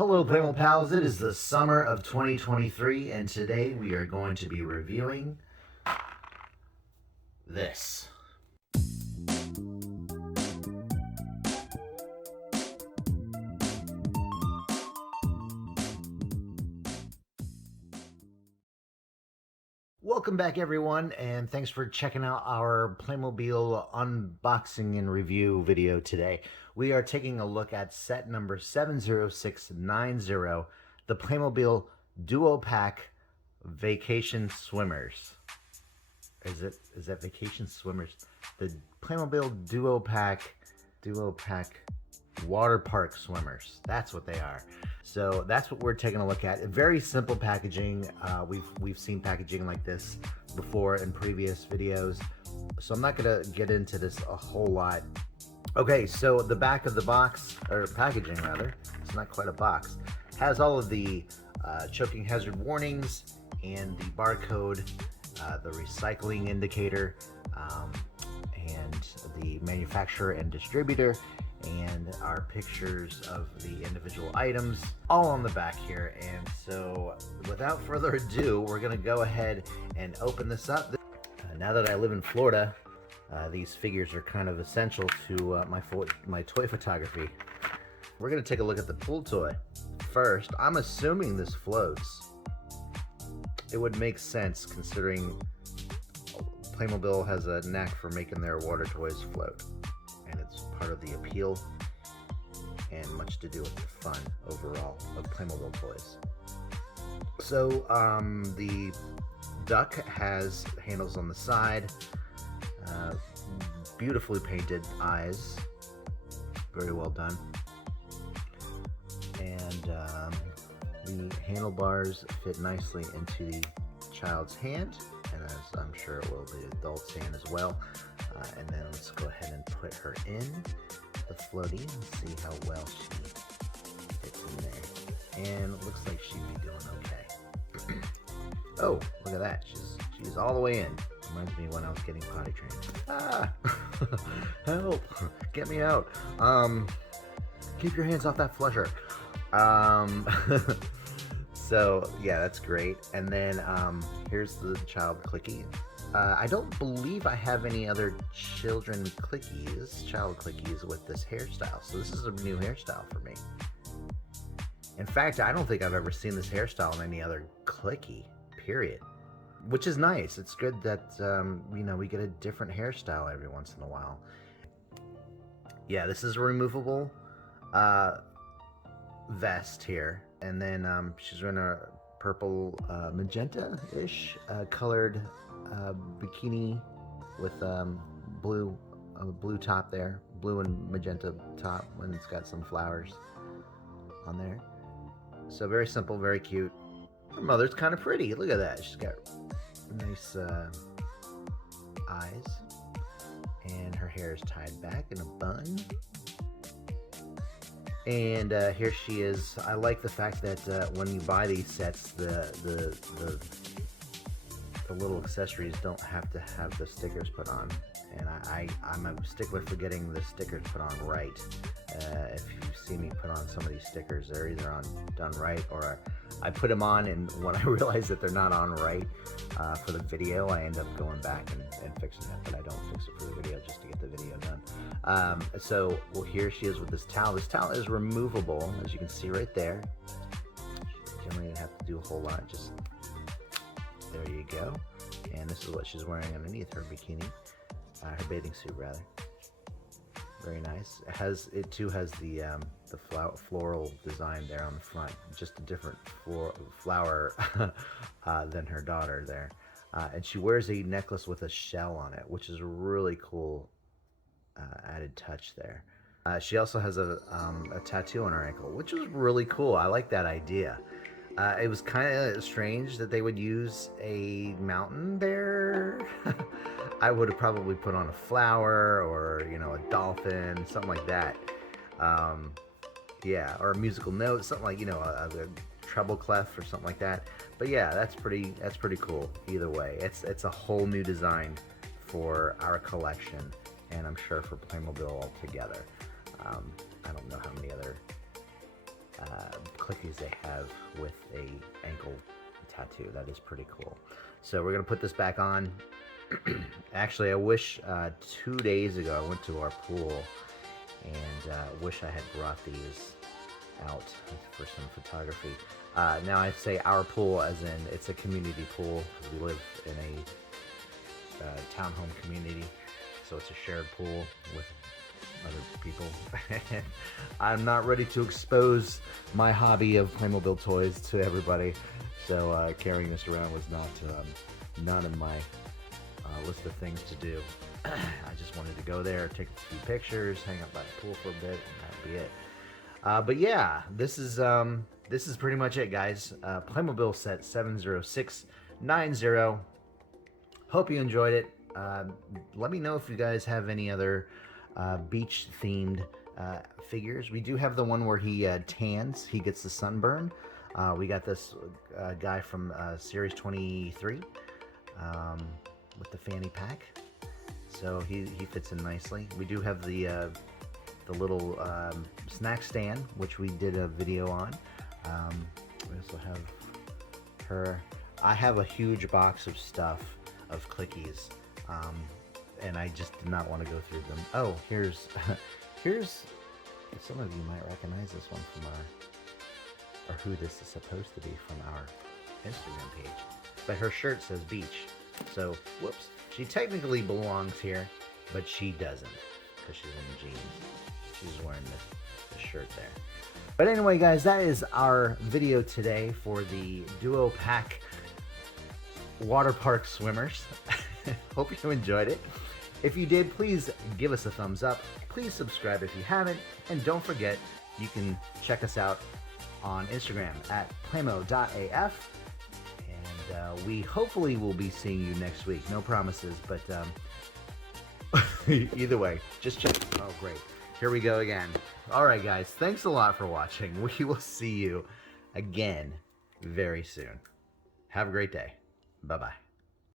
Hello Playmobil pals, it is the summer of 2023 and today we are going to be reviewing this. Welcome back everyone, and thanks for checking out our Playmobil unboxing and review video today. We are taking a look at set number 70690, the Playmobil Duo Pack Vacation Swimmers. Is that Vacation Swimmers? The Playmobil Duo Pack WATERPARK Swimmers. That's what they are. So that's what we're taking a look at. Very simple packaging. We've seen packaging like this before in previous videos, so I'm not gonna get into this a whole lot. Okay, so the back of the box, or packaging rather, it's not quite a box, has all of the choking hazard warnings and the barcode, the recycling indicator, and the manufacturer and distributor, and our pictures of the individual items all on the back here. And so without further ado, we're gonna go ahead and open this up. Now that I live in Florida, these figures are kind of essential to my toy photography. We're gonna take a look at the pool toy first. I'm assuming this floats. It would make sense considering Playmobil has a knack for making their water toys float, and it's part of the appeal and much to do with the fun overall of Playmobil toys. So the duck has handles on the side, beautifully painted eyes, very well done, and the handlebars fit nicely into the child's hand, and as I'm sure it will the adult's hand as well. And then let's go ahead and put her in the floaty and see how well she fits in there. And it looks like she'd be doing okay. Oh, look at that. She's all the way in. Reminds me when I was getting potty trained. Ah! Help! Get me out. Keep your hands off that flusher. So yeah, that's great. And then here's the child clicky. I don't believe I have any other child clickies with this hairstyle, so this is a new hairstyle for me. In fact, I don't think I've ever seen this hairstyle in any other clicky, period. Which is nice. It's good that we get a different hairstyle every once in a while. Yeah, this is a removable vest here, and then she's wearing a purple magenta-ish colored bikini with blue top there, blue and magenta top, and it's got some flowers on there. So very simple, very cute. Her mother's kind of pretty. Look at that. She's got nice eyes, and her hair is tied back in a bun. And here she is. I like the fact that when you buy these sets, the little accessories don't have to have the stickers put on, and I'm a stickler for getting the stickers put on right. If you see me put on some of these stickers, they're either done right, or I put them on, and when I realize that they're not on right for the video, I end up going back and fixing it, but I don't fix it for the video just to get the video done. So well, here she is with this towel. This towel is removable, as you can see right there. You generally didn't have to do a whole lot, just there you go. And this is what she's wearing underneath her bikini, her bathing suit rather. Very nice. It too has the floral design there on the front, just a different flower than her daughter there. And she wears a necklace with a shell on it, which is a really cool added touch there. She also has a tattoo on her ankle, which was really cool. I like that idea. It was kind of strange that they would use a mountain there. I would have probably put on a flower or, a dolphin, something like that. Yeah, or a musical note, something like, a treble clef or something like that. But yeah, that's pretty cool. Either way, it's a whole new design for our collection, and I'm sure for Playmobil altogether. I don't know how many other clickies they have with a ankle tattoo. That is pretty cool. So we're gonna put this back on. Actually, I wish 2 days ago I went to our pool and wish I had brought these out for some photography. Now I say our pool as in it's a community pool. We live in a townhome community, so it's a shared pool with other people. I'm not ready to expose my hobby of Playmobil toys to everybody, so carrying this around was not in my list of things to do. I just wanted to go there, take a few pictures, hang out by the pool for a bit, and that'd be it. But yeah, this is pretty much it, guys. Playmobil set 70690. Hope you enjoyed it. Let me know if you guys have any other beach themed figures. We do have the one where he tans, he gets the sunburn. We got this guy from series 23 with the fanny pack, so he fits in nicely. We do have the little snack stand, which we did a video on. We also have her. I have a huge box of stuff of clickies, and I just did not want to go through them. Oh, here's some of you might recognize this one from or who this is supposed to be from our Instagram page. But her shirt says beach, so whoops. She technically belongs here, but she doesn't because she's in jeans. She's wearing the shirt there. But anyway, guys, that is our video today for the Duo Pack Water Park Swimmers. Hope you enjoyed it. If you did, please give us a thumbs up. Please subscribe if you haven't. And don't forget, you can check us out on Instagram at playmo.af. And we hopefully will be seeing you next week. No promises, but either way, just check. Oh, great. Here we go again. All right, guys, thanks a lot for watching. We will see you again very soon. Have a great day. Bye-bye.